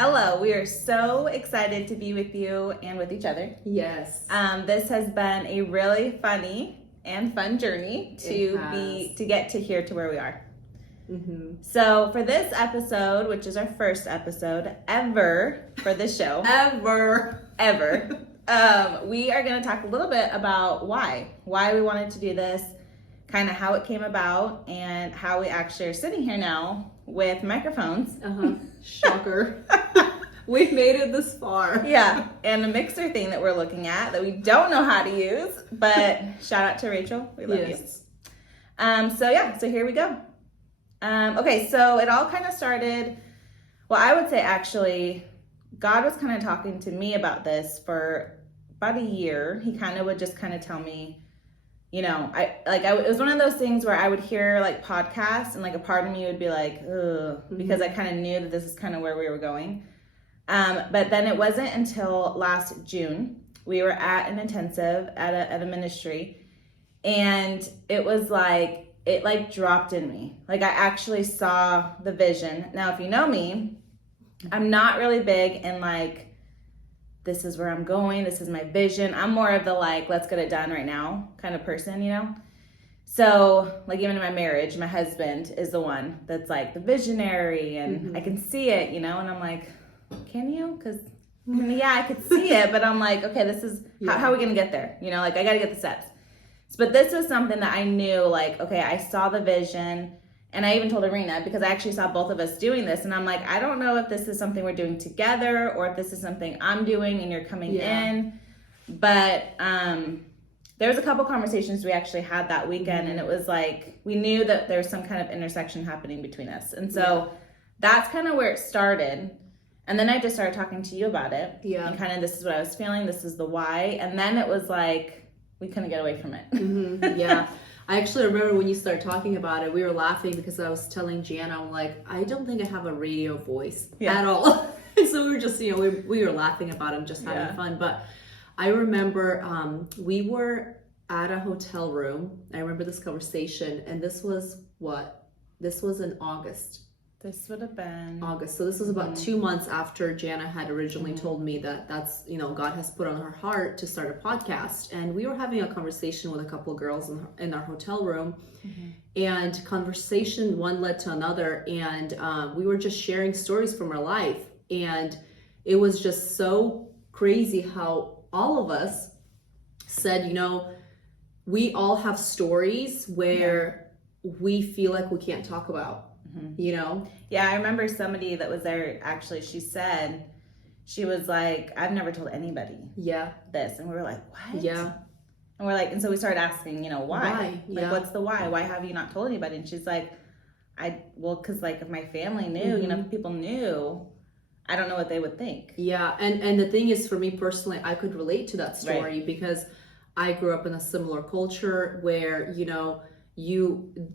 Hello, we are so excited to be with you and with each other. Yes. This has been a really funny and fun journey to get to here to where we are. Mm-hmm. So for this episode, which is our first episode ever for this show, ever, we are going to talk a little bit about why we wanted to do this, kind of how it came about, and how we actually are sitting here now with microphones. Shocker. We've made it this far. Yeah, and a mixer thing that we're looking at that we don't know how to use, but shout out to Rachel. We love you. So here we go. Okay, so it all kind of started, well, I would say actually, God was kind of talking to me about this for about a year. He kind of would just kind of tell me, you know, it was one of those things where I would hear like podcasts and like a part of me would be like, ugh, because I kind of knew that this is kind of where we were going. But then it wasn't until last June, we were at an intensive at a ministry, and it was like, it like dropped in me. Like I actually saw the vision. Now, if you know me, I'm not really big in like, this is where I'm going, this is my vision. I'm more of the like, let's get it done right now kind of person, you know? So like even in my marriage, my husband is the one that's like the visionary and I can see it, you know? And I'm like, can you? Because yeah, I could see it, but I'm like, okay, this is, how are we going to get there? You know, like I got to get the steps. But this was something that I knew like, okay, I saw the vision. And I even told Arina, because I actually saw both of us doing this. And I'm like, I don't know if this is something we're doing together or if this is something I'm doing and you're coming in. But there was a couple conversations we actually had that weekend. And it was like, we knew that there was some kind of intersection happening between us. And so that's kind of where it started. And then I just started talking to you about it. Yeah. And kind of this is what I was feeling. This is the why. And then it was like, we couldn't get away from it. Yeah. I actually remember when you started talking about it, we were laughing because I was telling Jana, I'm like, I don't think I have a radio voice at all. So we were just, you know, we were laughing about it and just having fun. But I remember we were at a hotel room. I remember this conversation, and this was in August. This would have been August. So this was about 2 months after Jana had originally told me that's, you know, God has put on her heart to start a podcast. And we were having a conversation with a couple of girls in our hotel room, and conversation one led to another. And we were just sharing stories from our life. And it was just so crazy how all of us said, you know, we all have stories where we feel like we can't talk about. You know? Yeah, I remember somebody that was there, actually, she said, she was like, I've never told anybody this. And we were like, what? Yeah. And we're like, and so we started asking, you know, why? Like, what's the why? Why have you not told anybody? And she's like, because like if my family knew, you know, if people knew, I don't know what they would think. Yeah, and the thing is, for me personally, I could relate to that story because I grew up in a similar culture where, you know,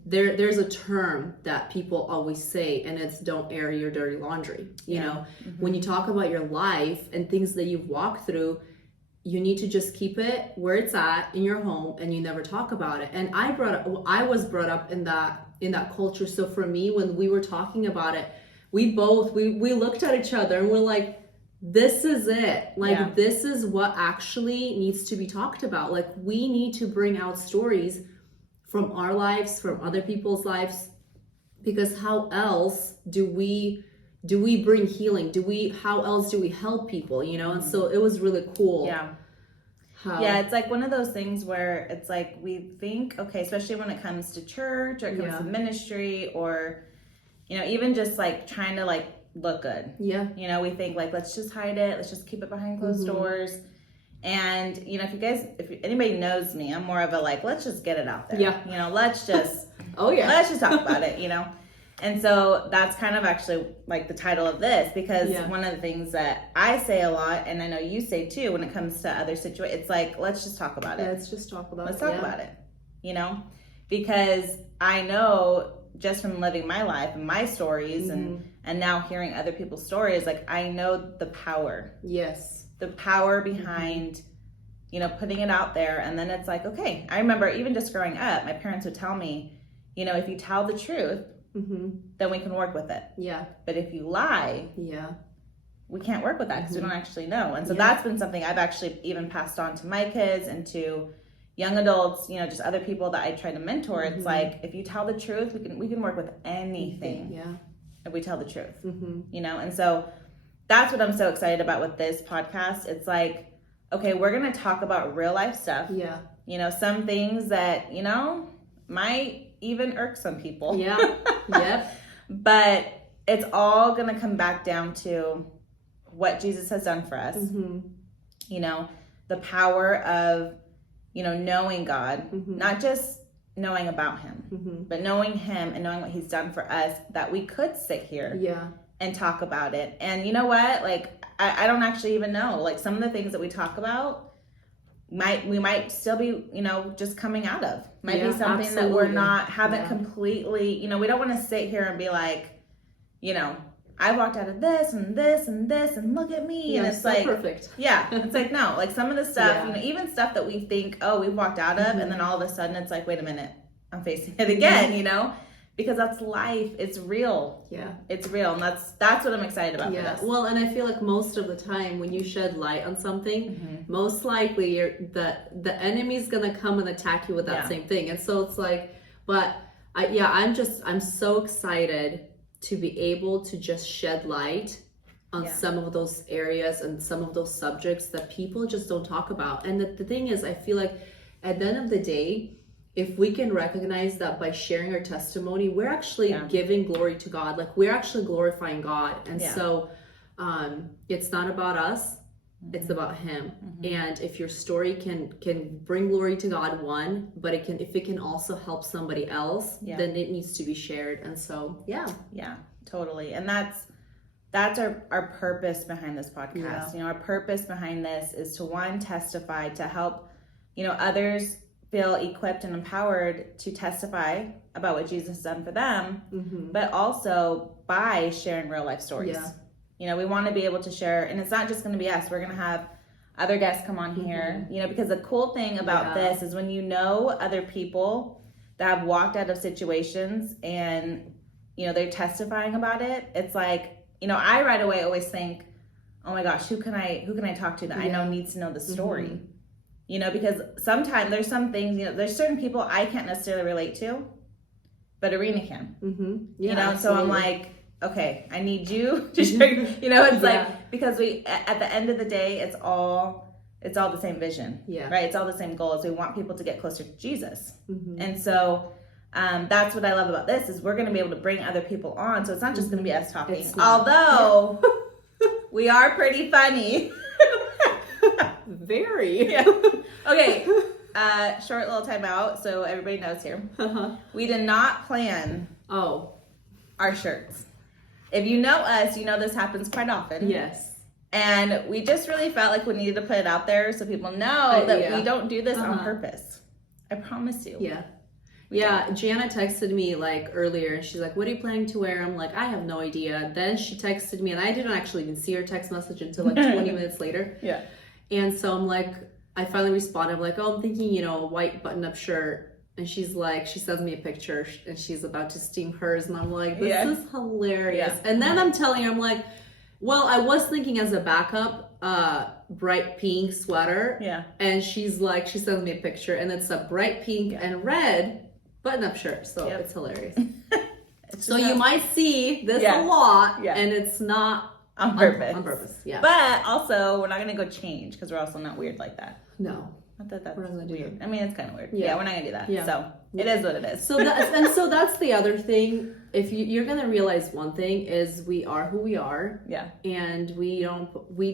there's a term that people always say, and it's don't air your dirty laundry. You know, when you talk about your life and things that you've walked through, you need to just keep it where it's at in your home, and you never talk about it. And I was brought up in that culture. So for me, when we were talking about it, we looked at each other and we're like, this is it. Like this is what actually needs to be talked about. Like we need to bring out stories from our lives, from other people's lives, because how else do we bring healing? How else do we help people, you know? And so it was really cool. Yeah, it's like one of those things where it's like we think, okay, especially when it comes to church or it comes to ministry, or, you know, even just like trying to like look good. Yeah. You know, we think like, let's just hide it. Let's just keep it behind closed doors. And, you know, if anybody knows me, I'm more of a like, let's just get it out there. Yeah. You know, let's just, let's just talk about it, you know? And so that's kind of actually like the title of this, because one of the things that I say a lot, and I know you say too, when it comes to other situations, it's like, let's just talk about it. Let's just talk about it. Let's talk about it, you know? Because I know just from living my life and my stories and now hearing other people's stories, like I know the power. Yes. The power behind, you know, putting it out there. And then it's like, okay, I remember even just growing up, my parents would tell me, you know, if you tell the truth, then we can work with it. Yeah. But if you lie, we can't work with that because we don't actually know. And so that's been something I've actually even passed on to my kids and to young adults, you know, just other people that I try to mentor. It's like, if you tell the truth, we can work with anything if we tell the truth, you know? And so that's what I'm so excited about with this podcast. It's like, okay, we're going to talk about real life stuff. Yeah. You know, some things that, you know, might even irk some people. Yeah. Yep. But it's all going to come back down to what Jesus has done for us. You know, the power of, you know, knowing God, not just knowing about him, but knowing him and knowing what he's done for us, that we could sit here and talk about it. And you know what? Like, I don't actually even know. Like, some of the things that we talk about, we might still be, you know, just coming out of. Might be something that we're not, haven't completely, you know, we don't want to sit here and be like, you know, I walked out of this and this and this and look at me. And it's so like, perfect. It's like, no, like some of the stuff, you know, even stuff that we think, oh, we've walked out of, and then all of a sudden it's like, wait a minute, I'm facing it again, you know, because that's life. It's real. Yeah. It's real. And that's what I'm excited about for this. Well, and I feel like most of the time when you shed light on something, most likely the enemy's going to come and attack you with that same thing. And so it's like, but I'm so excited to be able to just shed light on some of those areas and some of those subjects that people just don't talk about. And the thing is, I feel like at the end of the day, if we can recognize that by sharing our testimony, we're actually giving glory to God. Like, we're actually glorifying God. And so it's not about us, it's about him. And if your story can bring glory to God, one, but if it can also help somebody else, then it needs to be shared. And so yeah, totally. And that's our purpose behind this podcast. You know, our purpose behind this is to, one, testify, to help, you know, others feel equipped and empowered to testify about what Jesus has done for them, but also by sharing real life stories. You know, we want to be able to share, and it's not just going to be us. We're going to have other guests come on here, you know, because the cool thing about this is when you know other people that have walked out of situations and, you know, they're testifying about it. It's like, you know, I right away always think, oh my gosh, who can I talk to that I know needs to know the story? You know, because sometimes there's some things, you know, there's certain people I can't necessarily relate to, but Arina can. You know, absolutely. So I'm like, okay, I need you to share. You know, it's like, because at the end of the day, it's all the same vision, right? It's all the same goals. We want people to get closer to Jesus, and so that's what I love about this is we're going to be able to bring other people on. So it's not just going to be us talking, although we are pretty funny. Very. Okay. Short little timeout so everybody knows here. We did not plan our shirts. If you know us, you know this happens quite often. Yes. And we just really felt like we needed to put it out there so people know that we don't do this on purpose. I promise you. Jana texted me like earlier and she's like, what are you planning to wear? I'm like, I have no idea. Then she texted me and I didn't actually even see her text message until like 20 minutes later. And so I'm like, I finally responded. I'm like, oh, I'm thinking, you know, a white button-up shirt. And she's like, she sends me a picture and she's about to steam hers. And I'm like, this is hilarious. And then I'm telling her, I'm like, well, I was thinking as a backup, bright pink sweater. And she's like, she sends me a picture and it's a bright pink and red button-up shirt. So it's hilarious. So you might see this a lot and it's not on purpose. On purpose, But also, we're not going to go change because we're also not weird like that. No. Not that that's we're not gonna weird. I mean, it's kind of weird. We're not going to do that. So it is what it is. So that's the other thing. If you're going to realize one thing is we are who we are. And we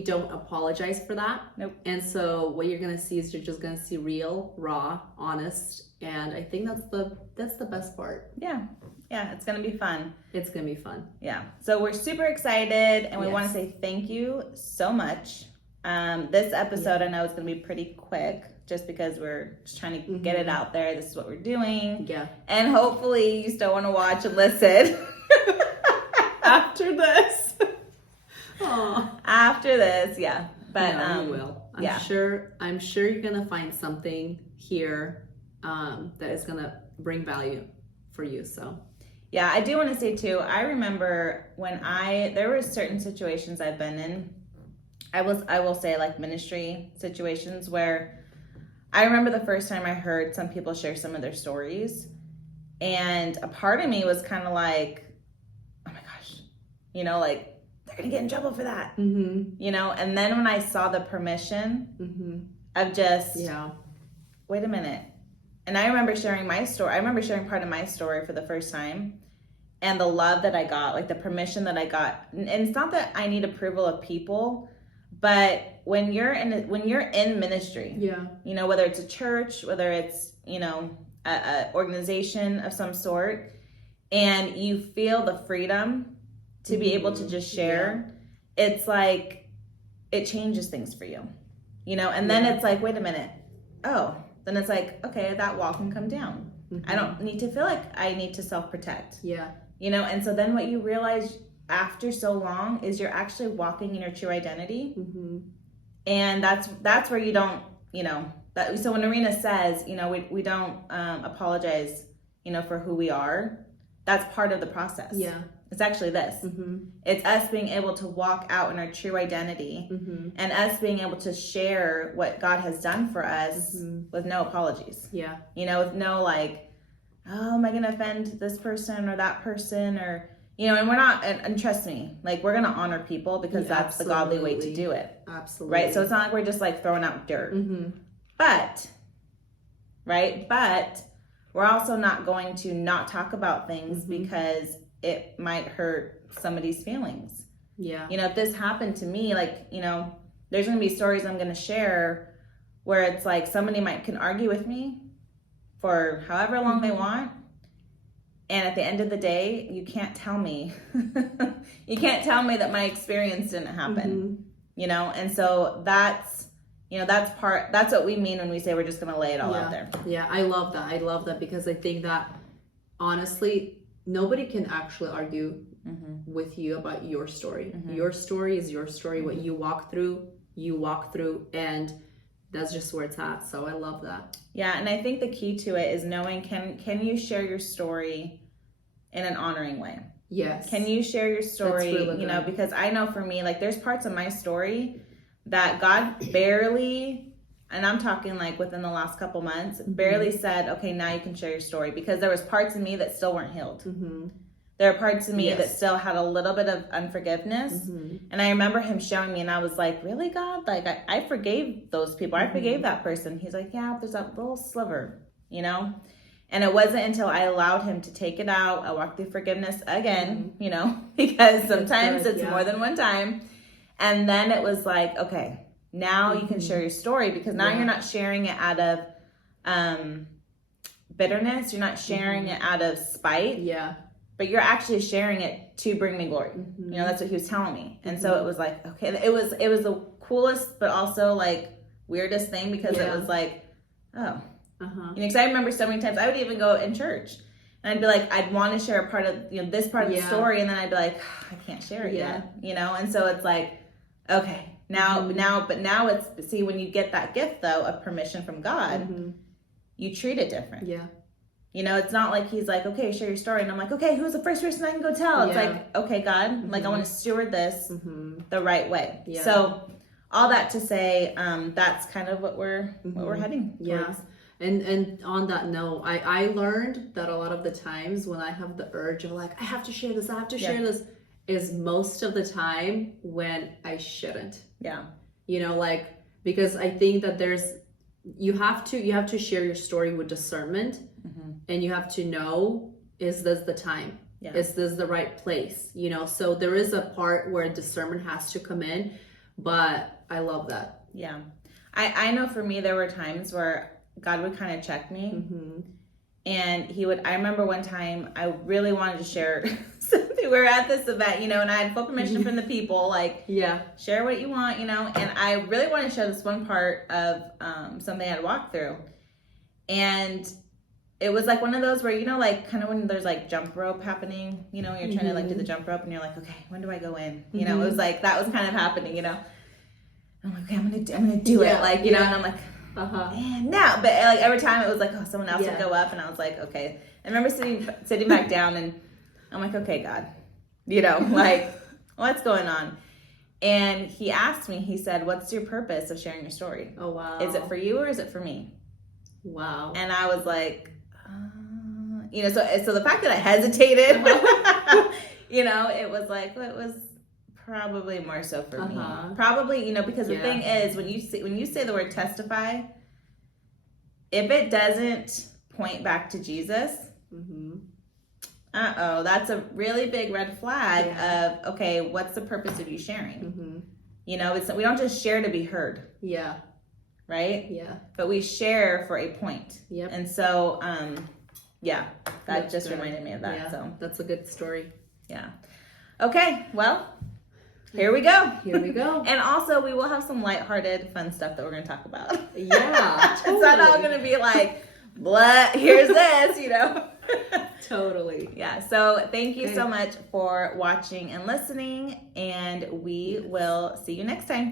don't apologize for that. Nope. And so what you're going to see is you're just going to see real, raw, honest. And I think that's the best part. Yeah, it's going to be fun. It's going to be fun. Yeah. So we're super excited and we want to say thank you so much. This episode I know is going to be pretty quick just because we're just trying to get it out there. This is what we're doing. And hopefully you still want to watch and listen after this. After this, But no, you will. I'm sure you're going to find something here that is going to bring value for you. So Yeah, I do want to say too, I remember when there were certain situations I've been in, I will say like ministry situations where I remember the first time I heard some people share some of their stories, and a part of me was kind of like, oh my gosh, like they're going to get in trouble for that, and then when I saw the permission of just, wait a minute. And I remember sharing my story. I remember sharing part of my story for the first time, and the love that I got, like the permission that I got. And it's not that I need approval of people, but when you're in ministry, whether it's a church, whether it's, a organization of some sort, and you feel the freedom to be able to just share, it's like, it changes things for you, and then it's like, wait a minute. Oh, then it's like, okay, that wall can come down. I don't need to feel like I need to self-protect. And so then what you realize after so long is you're actually walking in your true identity. And that's where you don't, so when Arina says, we don't apologize, for who we are, that's part of the process. It's actually this. It's us being able to walk out in our true identity, and us being able to share what God has done for us with no apologies. With no like, oh, am I going to offend this person or that person, or, and we're not, and trust me, like we're going to honor people because that's the godly way to do it. Absolutely. Right. So it's not like we're just like throwing out dirt, but we're also not going to not talk about things because it might hurt somebody's feelings. If this happened to me, like, there's going to be stories I'm going to share where it's like somebody can argue with me for however long they want. And at the end of the day, you can't tell me, that my experience didn't happen, And so that's what we mean when we say we're just going to lay it all out there. Yeah. I love that because I think that honestly, nobody can actually argue with you about your story. Your story is your story. What you walk through, and that's just where it's at. So I love that. Yeah, and I think the key to it is knowing, can you share your story in an honoring way? Yes. Can you share your story, really because I know for me, like there's parts of my story that God barely, and I'm talking like within the last couple months, barely said, okay, now you can share your story, because there was parts of me that still weren't healed. There are parts of me that still had a little bit of unforgiveness. And I remember him showing me, and I was like, really, God? Like, I forgave those people. I forgave that person. He's like, yeah, there's that little sliver, And it wasn't until I allowed him to take it out, I walked through forgiveness again, because sometimes it's more than one time. And then it was like, okay, now you can share your story, because now you're not sharing it out of bitterness. You're not sharing it out of spite. But you're actually sharing it to bring me glory. That's what he was telling me. And so it was like, okay, it was the coolest, but also like weirdest thing, because it was like, oh, because I remember so many times I would even go in church and I'd be like, I'd want to share a part of, this part of the story. And then I'd be like, I can't share it yet, And so it's like, okay, now it's, see, when you get that gift though, of permission from God, you treat it different. It's not like he's like, okay, share your story. And I'm like, okay, who's the first person I can go tell? It's like, okay, God, like I want to steward this the right way. So all that to say, that's kind of what we're heading towards. And on that note, I learned that a lot of the times when I have the urge of like, I have to share this, share this, is most of the time when I shouldn't. Because I think that you have to share your story with discernment. And you have to know, is this the time? Is this the right place? So there is a part where discernment has to come in, but I love that. I know for me, there were times where God would kind of check me, and I remember one time I really wanted to share something. We were at this event, and I had full permission from the people, like, share what you want, and I really wanted to share this one part of something I'd walked through. And it was like one of those where, like kind of when there's like jump rope happening, when you're trying to like do the jump rope and you're like, okay, when do I go in? It was like, that was kind of happening, I'm like, okay, I'm gonna do it. Like, and I'm like, man, now, but like every time it was like, oh, someone else would go up, and I was like, okay. I remember sitting back down, and I'm like, okay, God, you know, like, what's going on? And he asked me, he said, what's your purpose of sharing your story? Oh, wow. Is it for you or is it for me? Wow. And I was like, you know, so the fact that I hesitated, you know, it was like, well, it was probably more so for me. Probably, you know, because the thing is, when you say the word testify, if it doesn't point back to Jesus, that's a really big red flag of, okay, what's the purpose of you sharing? You know, we don't just share to be heard. Yeah. Right? Yeah. But we share for a point. Yep. And so, that that's just good. reminded me of that. Yeah, So that's a good story. Yeah. Okay, well, here we go. Here we go. And also, we will have some lighthearted, fun stuff that we're going to talk about. Yeah, totally. It's not all going to be like, blah, here's this, you know. Totally. Yeah, so thank you so much for watching and listening, and we will see you next time.